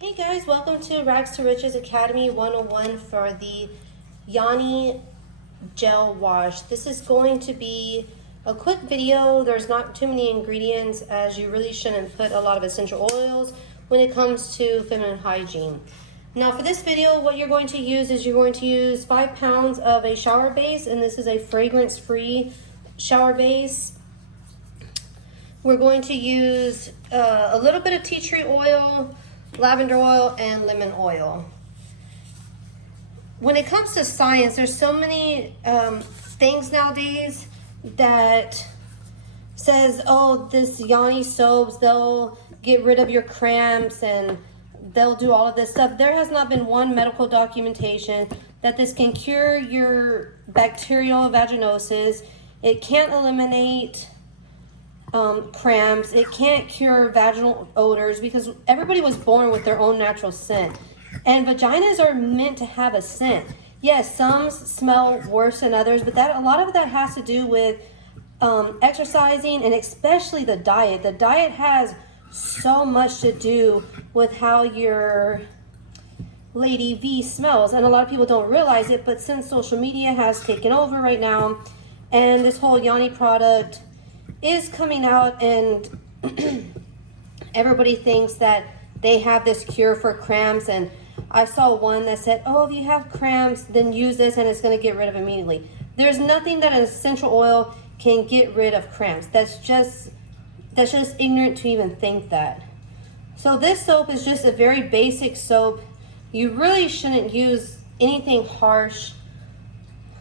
Hey guys, welcome to Rags to Riches Academy 101 for the Yoni gel wash. This is going to be a quick video. There's not too many ingredients, as you really shouldn't put a lot of essential oils when it comes to feminine hygiene. Now for this video, what you're going to use is you're going to use 5 pounds of a shower base, and this is a fragrance-free shower base. We're going to use a little bit of tea tree oil, lavender oil, and lemon oil. When it comes to science, there's so many things nowadays that says, oh, this Yoni soaps, they'll get rid of your cramps and they'll do all of this stuff. There has not been one medical documentation that this can cure your bacterial vaginosis. It can't eliminate cramps. It can't cure vaginal odors, because everybody was born with their own natural scent, and vaginas are meant to have a scent. Yes, some smell worse than others, but a lot of that has to do with exercising, and especially the diet. The diet has so much to do with how your lady V smells, and a lot of people don't realize it, but since social media has taken over right now and this whole Yoni product is coming out, and everybody thinks that they have this cure for cramps. And I saw one that said, oh, if you have cramps, then use this and it's going to get rid of it immediately. There's nothing that an essential oil can get rid of cramps. That's just ignorant to even think that. So this soap is just a very basic soap. You really shouldn't use anything harsh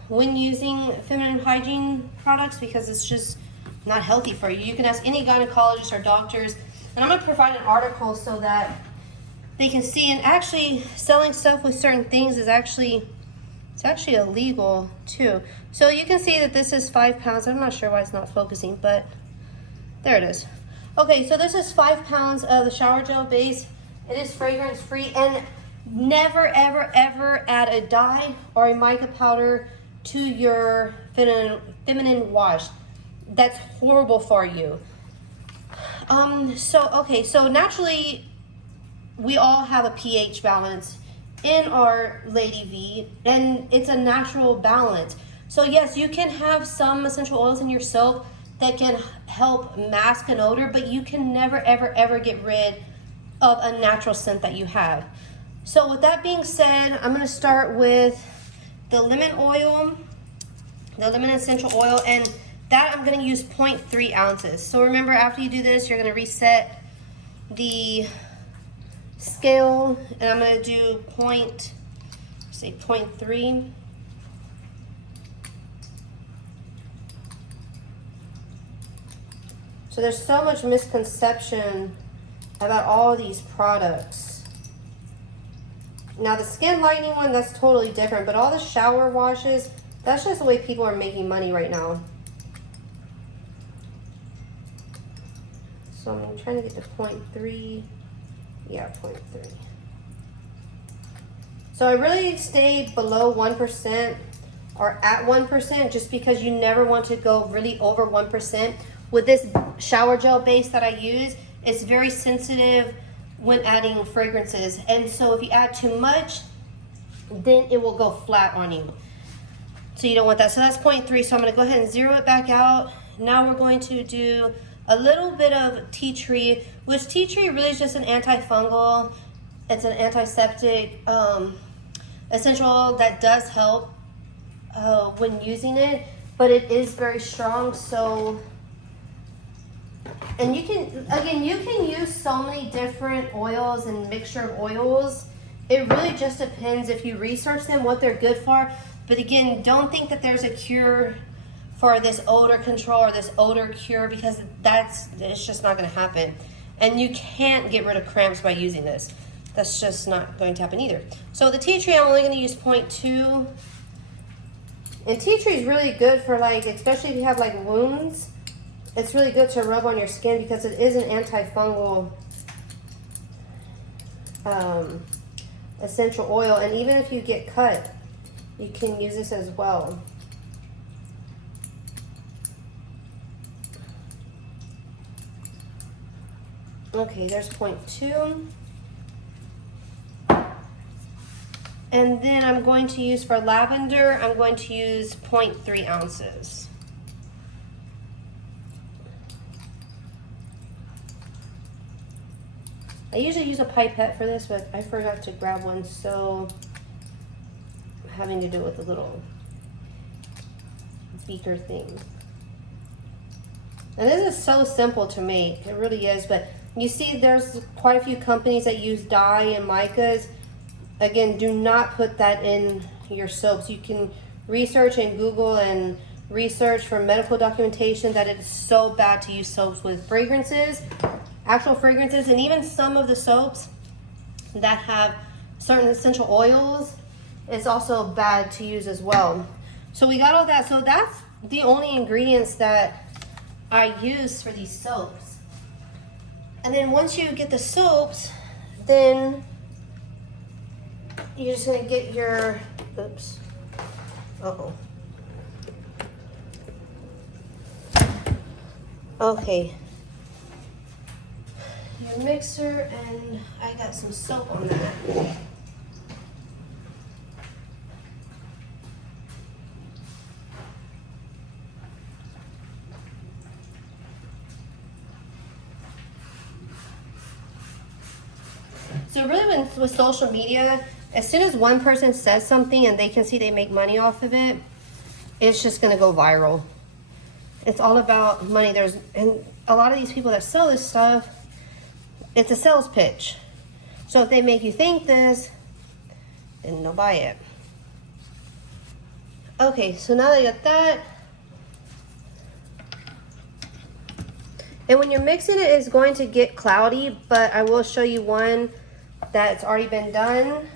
when using feminine hygiene products, because it's just not healthy for you. You can ask any gynecologist or doctors, and I'm going to provide an article so that they can see. And actually, selling stuff with certain things is actually illegal too. So you can see that this is 5 pounds. I'm not sure why it's not focusing, but there it is. Okay, so this is 5 pounds of the shower gel base. It is fragrance free, and never ever ever add a dye or a mica powder to your feminine wash. That's horrible for you. So naturally, we all have a pH balance in our Lady V, and it's a natural balance. So yes, you can have some essential oils in your soap that can help mask an odor, but you can never, ever, ever get rid of a natural scent that you have. So with that being said, I'm gonna start with the lemon oil, the lemon essential oil, and that I'm going to use 0.3 ounces. So remember, after you do this, you're going to reset the scale, and I'm going to do 0.3. So there's so much misconception about all these products. Now the skin lightening one, that's totally different, but all the shower washes, that's just the way people are making money right now. So I'm trying to get to 0.3. Yeah, 0.3. So I really stay below 1% or at 1%, just because you never want to go really over 1%. With this shower gel base that I use, it's very sensitive when adding fragrances. And so if you add too much, then it will go flat on you. So you don't want that. So that's 0.3. So I'm going to go ahead and zero it back out. Now we're going to do a little bit of tea tree, which tea tree really is just an antifungal. It's an antiseptic essential oil that does help when using it, but it is very strong. So, and you can use so many different oils and mixture of oils. It really just depends if you research them, what they're good for. But again, don't think that there's a cure for this odor control or this odor cure, because it's just not going to happen. And you can't get rid of cramps by using this. That's just not going to happen either. So the tea tree, I'm only going to use 0.2. And tea tree is really good for, like, especially if you have like wounds. It's really good to rub on your skin because it is an antifungal essential oil. And even if you get cut, you can use this as well. Okay, there's 0.2. And then I'm going to use for lavender, I'm going to use 0.3 ounces. I usually use a pipette for this, but I forgot to grab one, so I'm having to do it with a little beaker thing. And this is so simple to make, it really is, but you see there's quite a few companies that use dye and micas. Again, do not put that in your soaps. You can research and Google and research for medical documentation that it is so bad to use soaps with fragrances, actual fragrances, and even some of the soaps that have certain essential oils, it's also bad to use as well. So we got all that. So that's the only ingredients that I use for these soaps. And then once you get the soaps, then you're just gonna get your, oops, okay, your mixer, and I got some soap on that. So really with social media, as soon as one person says something and they can see they make money off of it, it's just gonna go viral. It's all about money. And a lot of these people that sell this stuff, it's a sales pitch. So if they make you think this, then they'll buy it. Okay, so now that I got that, and when you're mixing it, it's going to get cloudy, but I will show you one that's already been done.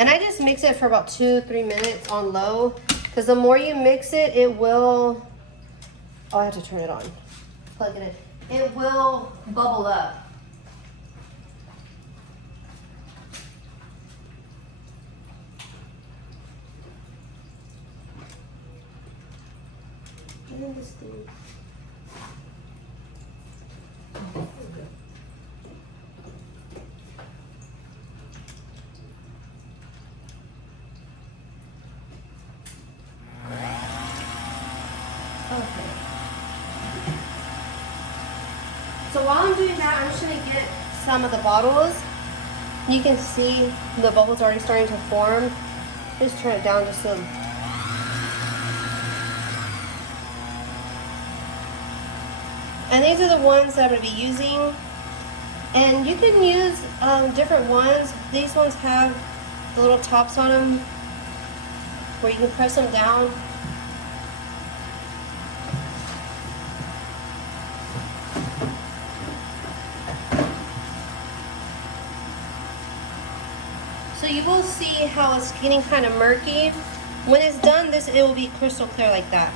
And I just mix it for about 2-3 minutes on low, because the more you mix it, it will, oh, I have to turn it on, plug it in. It will bubble up. And then this thing. Okay. So while I'm doing that, I'm just going to get some of the bottles. You can see the bubbles already starting to form. Just turn it down just so. And these are the ones that I'm going to be using. And you can use different ones. These ones have the little tops on them where you can press them down. So you will see how it's getting kind of murky. When it's done, it will be crystal clear like that,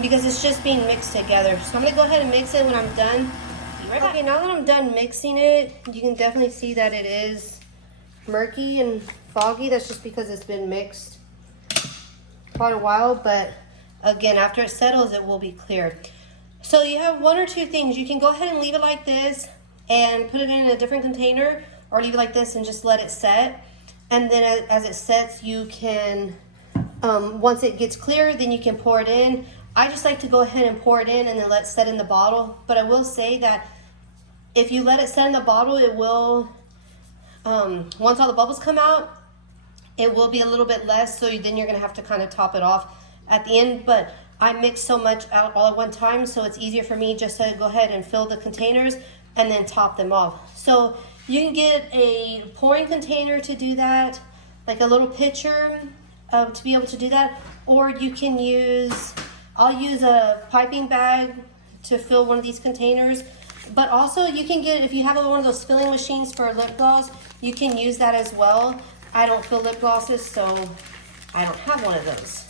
because it's just being mixed together. So I'm gonna go ahead and mix it when I'm done. Be right back. Okay, now that I'm done mixing it, you can definitely see that it is murky and foggy. That's just because it's been mixed quite a while, but again, after it settles, it will be clear. So you have one or two things. You can go ahead and leave it like this and put it in a different container, or leave it like this and just let it set. And then as it sets, you can, once it gets clear, then you can pour it in. I just like to go ahead and pour it in and then let it set in the bottle. But I will say that if you let it set in the bottle, it will, once all the bubbles come out, it will be a little bit less, so then you're gonna have to kind of top it off at the end. But I mix so much out all at one time, so it's easier for me just to go ahead and fill the containers and then top them off. So you can get a pouring container to do that, like a little pitcher to be able to do that, or you can use, I'll use a piping bag to fill one of these containers. But also you can get, if you have one of those filling machines for lip gloss, you can use that as well. I don't fill lip glosses, so I don't have one of those.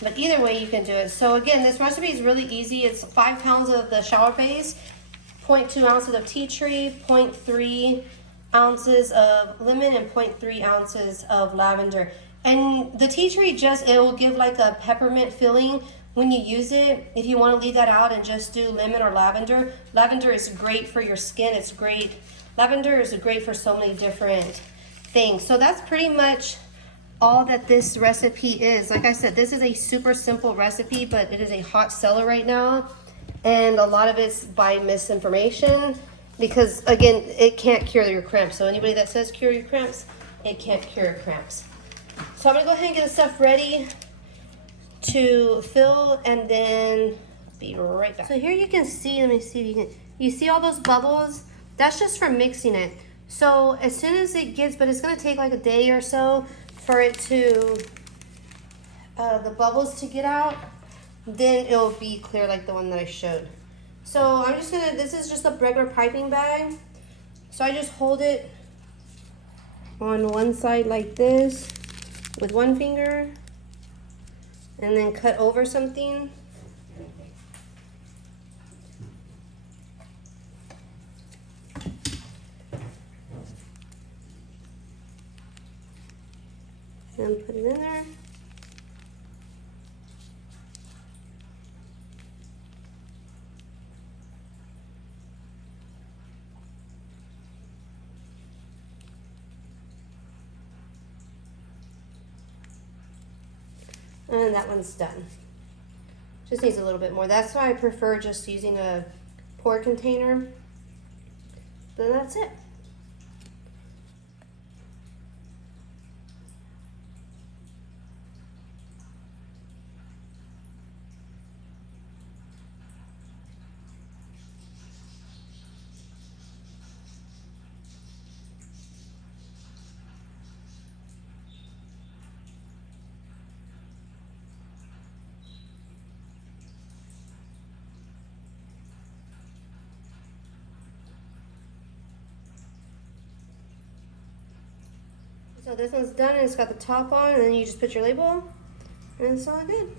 But either way you can do it. So again, this recipe is really easy. It's 5 pounds of the shower base, 0.2 ounces of tea tree, 0.3 ounces of lemon, and 0.3 ounces of lavender. And the tea tree it will give like a peppermint feeling when you use it. If you want to leave that out and just do lemon or lavender, lavender is great for your skin. It's great Lavender is great for so many different things. So that's pretty much all that this recipe is. Like I said, this is a super simple recipe, but it is a hot seller right now. And a lot of it's by misinformation because, again, it can't cure your cramps. So anybody that says cure your cramps, it can't cure your cramps. So I'm gonna go ahead and get the stuff ready to fill and then be right back. So here you can see, let me see if you see all those bubbles? That's just from mixing it. So as soon as it gets, but it's gonna take like a day or so for it to, the bubbles to get out, then it'll be clear like the one that I showed. So I'm just gonna, this is just a regular piping bag. So I just hold it on one side like this with one finger and then cut over something. And put it in there. And that one's done. Just needs a little bit more. That's why I prefer just using a pour container. But that's it. So this one's done and it's got the top on, and then you just put your label and it's all good.